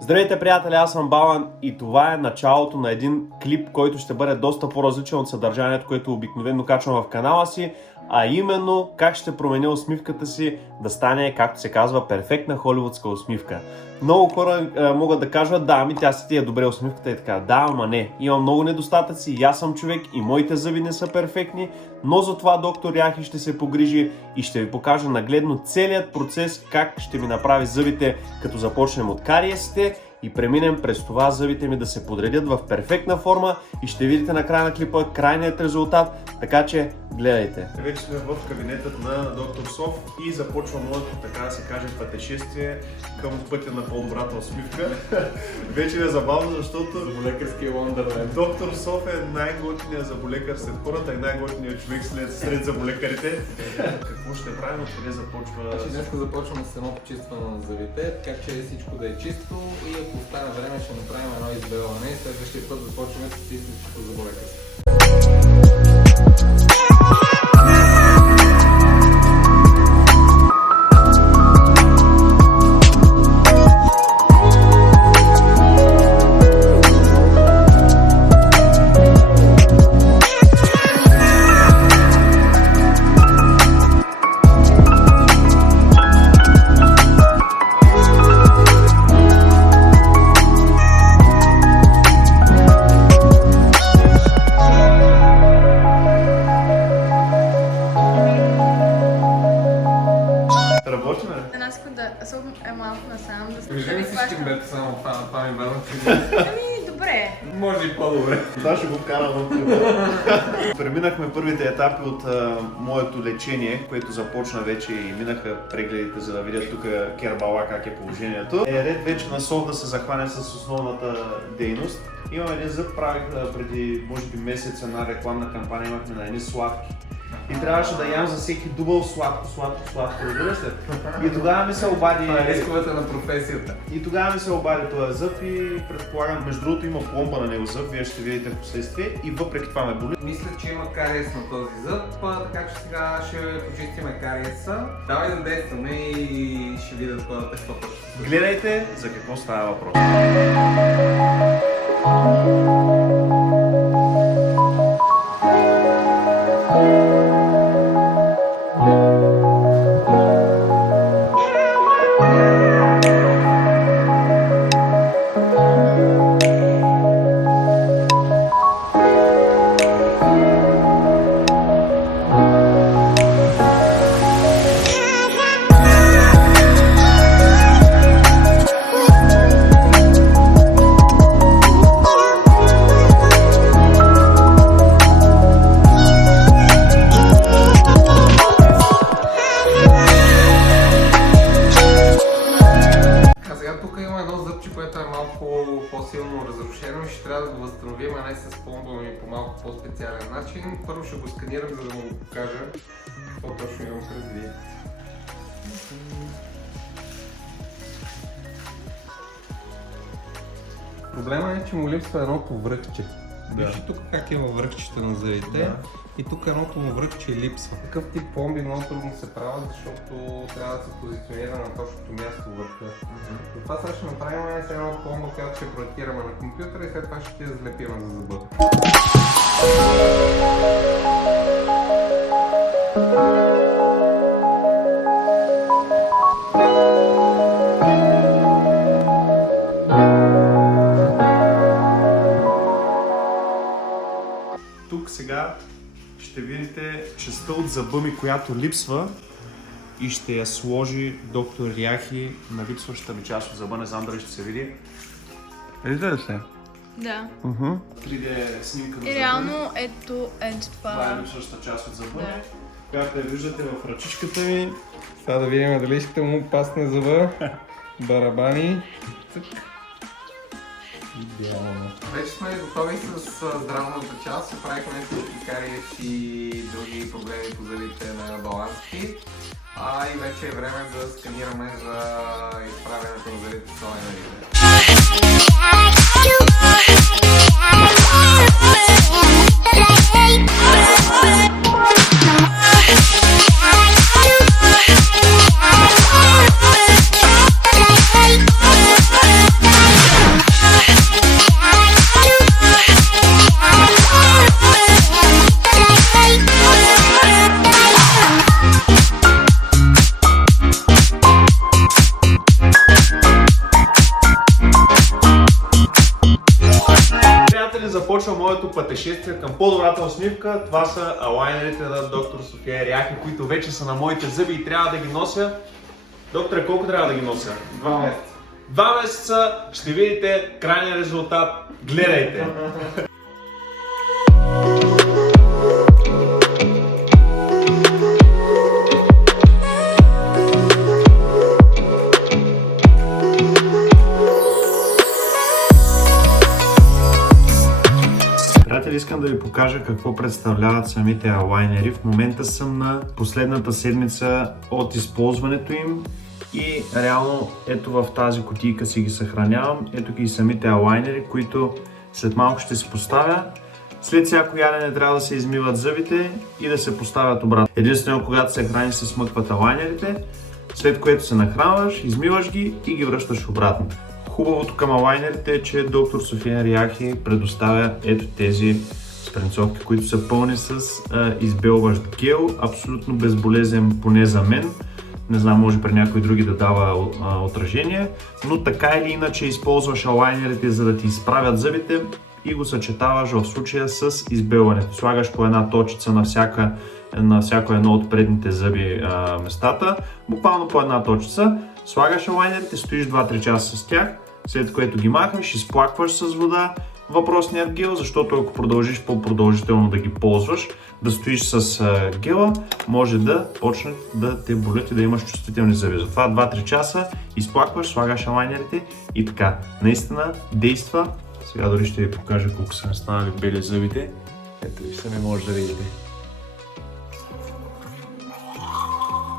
Здравейте, приятели, аз съм Балан и това е началото на един клип, който ще бъде доста по-различен от съдържанието, което обикновено качвам в канала си, а именно как ще променя усмивката си да стане, както се казва, перфектна холивудска усмивка. Много хора могат да кажат, да, ами тя си ти е добре усмивката и така. Да, ама не. Има много недостатъци, и аз съм човек и моите зъби не са перфектни, но за това доктор Яхи ще се погрижи и ще ви покажа нагледно целият процес, как ще ми направи зъбите, като започнем от кариесите и преминем през това зъбите ми да се подредят в перфектна форма и ще видите на края на клипа крайният резултат, така че гледайте. Вече сме в кабинетът на доктор Соф и започва моето, така да се каже, пътешествие към пътя на по-добрата усмивка. Вече е забавно, защото Заболекарския Wonderland. доктор Соф е най-готиният заболекар сред хората и най-готиният човек сред заболекарите. Какво ще правим? Откъде започва? Значи днес започваме с едно почистване на зъбите, така че всичко да е чисто и ако остане време ще направим едно избелване и следващия път започваме с истинското заболекарство. Е малко насам да се Виждаме си щимбето само това ми бавно. Ами, добре. Може и по-добре. Това ще го вкарам в клипа. Преминахме първите етапи от моето лечение, което започна вече и минаха прегледите, за да видят тук Кербала как е положението. Е ред вече на Соф да се захване с основната дейност. Имам един зъб, правих преди може би месец една рекламна кампания, имахме на едни сладки. И трябваше да ям за всеки дубъл сладко, разбираш ли? И тогава ми се обади... Това е рисковата на професията. И тогава ми се обади този зъб и предполагам, между другото има пломба на него зъб, вие ще видите в последствие и въпреки това ме боли. Мисля, че има кариес на този зъб, така че сега ще почистиме кариеса. Давай да действаме и ще видят какво точно. Гледайте за какво става въпрос. Което е малко по-силно разрушено и ще трябва да го възстановим, а не с пломба и по малко по-специален начин. Първо ще го сканирам, за да му го покажа какво точно имам предвид. Проблема е, че му липсва едното връхче. Вижте тук как има връхчета на зъбите и тук едното му връхче липсва. Такъв тип пломби много трудно се правят, защото трябва да се позиционира на точното място върха. Това сега ще направим с една пломба, която ще проектираме на компютъра и след това ще я залепим за зъба. Тук сега ще видите частта от зъба ми, която липсва и ще я сложи доктор Яхи на липсващата ми част от зъба. Не знам дали ще се види. Видите ли се? Да. 3D снимка на зъба. И реално ето Това това. е липсващата част от зъба. Да. Както я виждате в ръчичката ми. Сега да видим дали ще му пасне зъба. Барабани. Идеално. Вече сме готови с здравната част. Правихме всички кариеси и други проблеми по зъбите на Балански. И вече е време да сканираме за изправянето на зъбите с нови наричане. започва моето пътешествие към по-добрата усмивка. Това са алайнерите на доктор София Ряхи, които вече са на моите зъби и трябва да ги нося. Докторе, колко трябва да ги нося? 2 месеца. 2 месеца, ще видите крайния резултат. Гледайте! Приятели, искам да ви покажа какво представляват самите алайнери. В момента съм на последната седмица от използването им и реално ето в тази кутийка си ги съхранявам. Ето ги и самите алайнери, които след малко ще си поставя. След всяко ядене трябва да се измиват зъбите и да се поставят обратно. Единствено когато се храниш се смъкват алайнерите, след което се нахранваш, измиваш ги и ги връщаш обратно. Хубавото към алайнерите е, че доктор София Ряхи предоставя ето тези спринцовки, които са пълни с избелващ гел, абсолютно безболезнен, поне за мен. Не знам, може при някои други да дава отражение, но така или иначе използваш алайнерите, за да ти изправят зъбите и го съчетаваш в случая с избелването. Слагаш по една точица на всяко едно от предните зъби местата, буквално по една точица. Слагаш алайнерите, стоиш 2-3 часа с тях, след което ги махаш, изплакваш с вода въпросният гел, защото ако продължиш по-продължително да ги ползваш, да стоиш с гела, може да почнат да те болят и да имаш чувствителни зъби. Затова 2-3 часа изплакваш, слагаш алайнерите и така. Наистина действа. Сега дори ще ви покажа колко са ми станали бели зъбите. Ето ви сами може да видите.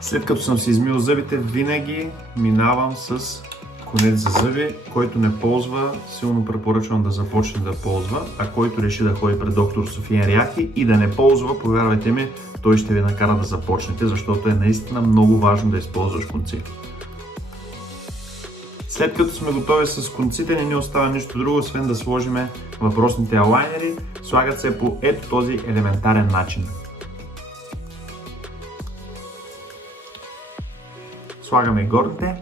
След като съм си измил зъбите, винаги минавам с конец за зъби. Който не ползва, силно препоръчвам да започне да ползва, а който реши да ходи при доктор София Ряхи и да не ползва, повярвайте ми, той ще ви накара да започнете, защото е наистина много важно да използваш конци. След като сме готови с конците, не ни остава нищо друго, освен да сложим въпросните алайнери. Слагат се по ето този елементарен начин. Слагаме горните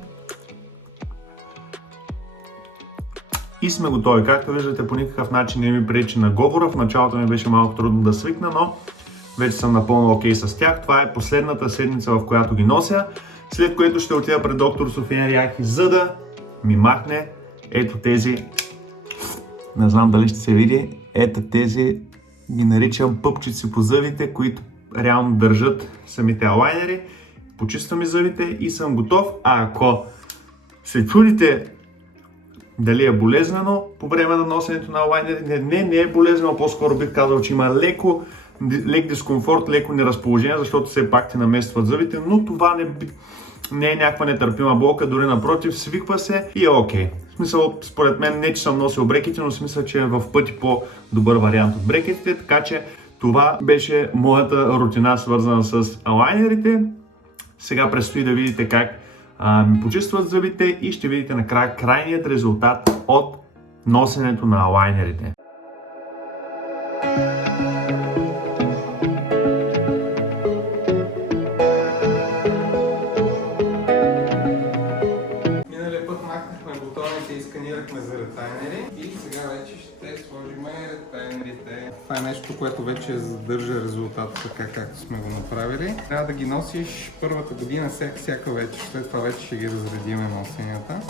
и сме готови. Както виждате, по никакъв начин не ми пречи на говора. В началото ми беше малко трудно да свикна, но вече съм напълно окей с тях. Това е последната седмица, в която ги нося, след което ще отида пред доктор София Ряхи, за да ми махне ето тези, не знам дали ще се види, ето тези ги наричам пъпчици по зъбите, които реално държат самите алайнери. Почиствам и зъбите и съм готов. А ако се чудите дали е болезнено по време на носенето на алайнери, не е болезнено, по-скоро бих казал, че има лек дискомфорт, леко неразположение, защото все пак ти наместват зъбите, но това не е някаква нетърпима болка, дори напротив, свиква се и е окей. В смисъл, според мен, не че съм носил брекети, но в смисъл, че е в пъти по-добър вариант от брекетите, така че това беше моята рутина, свързана с алайнерите. Сега предстои да видите как ми почистват зъбите и ще видите накрая крайният резултат от носенето на алайнерите. Миналия път махнахме бутоните и сканирахме за ретайнери и сега вече ще сложим ретайнерите. Това е нещо, което вече задържа резултата така, както сме го направили. Трябва да ги носиш първата година всяка вечер, след това вече ще ги разредиме носенията.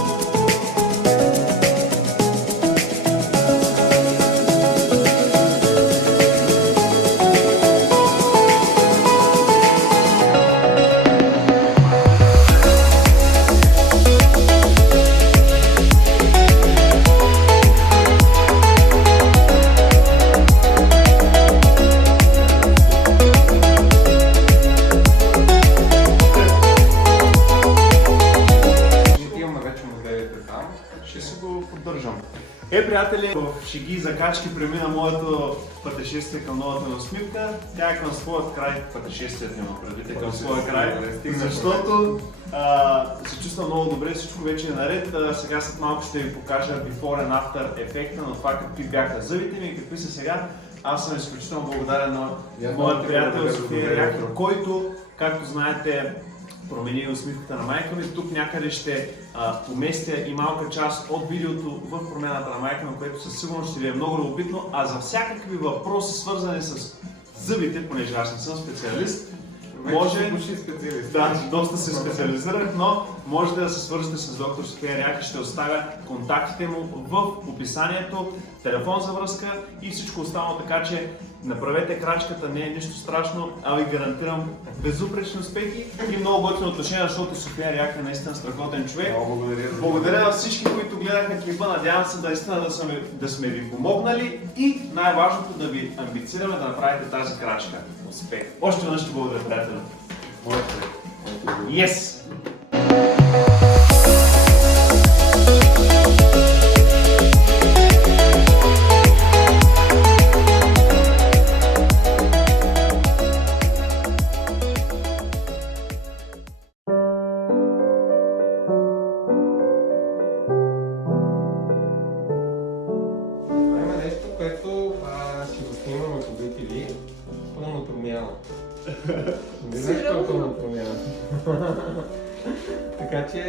Приятели, в шеги и закачки премина моето пътешествие към новата ми усмивка. Тя е към своят край, пътешествието има предвид към своя край, защото се чувствам много добре, всичко вече е наред. Сега след малко ще ви покажа before and after ефекта на това какви бяха зъбите ми и какви са сега. Аз съм изключително благодарен на моят приятел София Ряхи, който, както знаете, промени усмивката на майка ми. Тук някъде ще поместя и малка част от видеото в промяната на майка ми, което със сигурност ще ви е много любопитно. А за всякакви въпроси, свързани с зъбите, понеже аз не съм специалист, може... специалист. Да, доста се специализирах, но можете да се свържете с доктор София Ряки, ще оставя контактите му в описанието, телефон за връзка и всичко останало, така че направете крачката, не е нищо страшно, а ви гарантирам безупречни успехи и много готини отношения, защото София Ряки е наистина страхотен човек. Много благодаря. Благодаря на всички, които гледаха клипа, надявам се наистина да сме ви помогнали и най-важното да ви амбицираме да направите тази крачка. Успех! Още веднъж ще благодаря, приятели! Yes! Има нещо, което ще го снимаме по BTV. Пълна промяна. Не знаеш какво е пълна промяна. Така че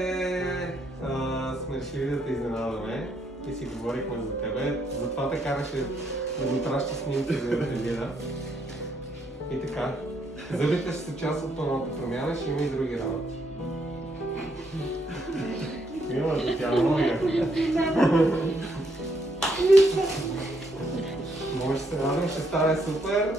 сме решили да те изненадаме и си говорихме за тебе. Затова те караше да ми праща снимки за да те видя. И така, зъбите ще са част от пълната промяна, ще има и други работи. Има да тя много яка. Може да се радвам, ще стане супер.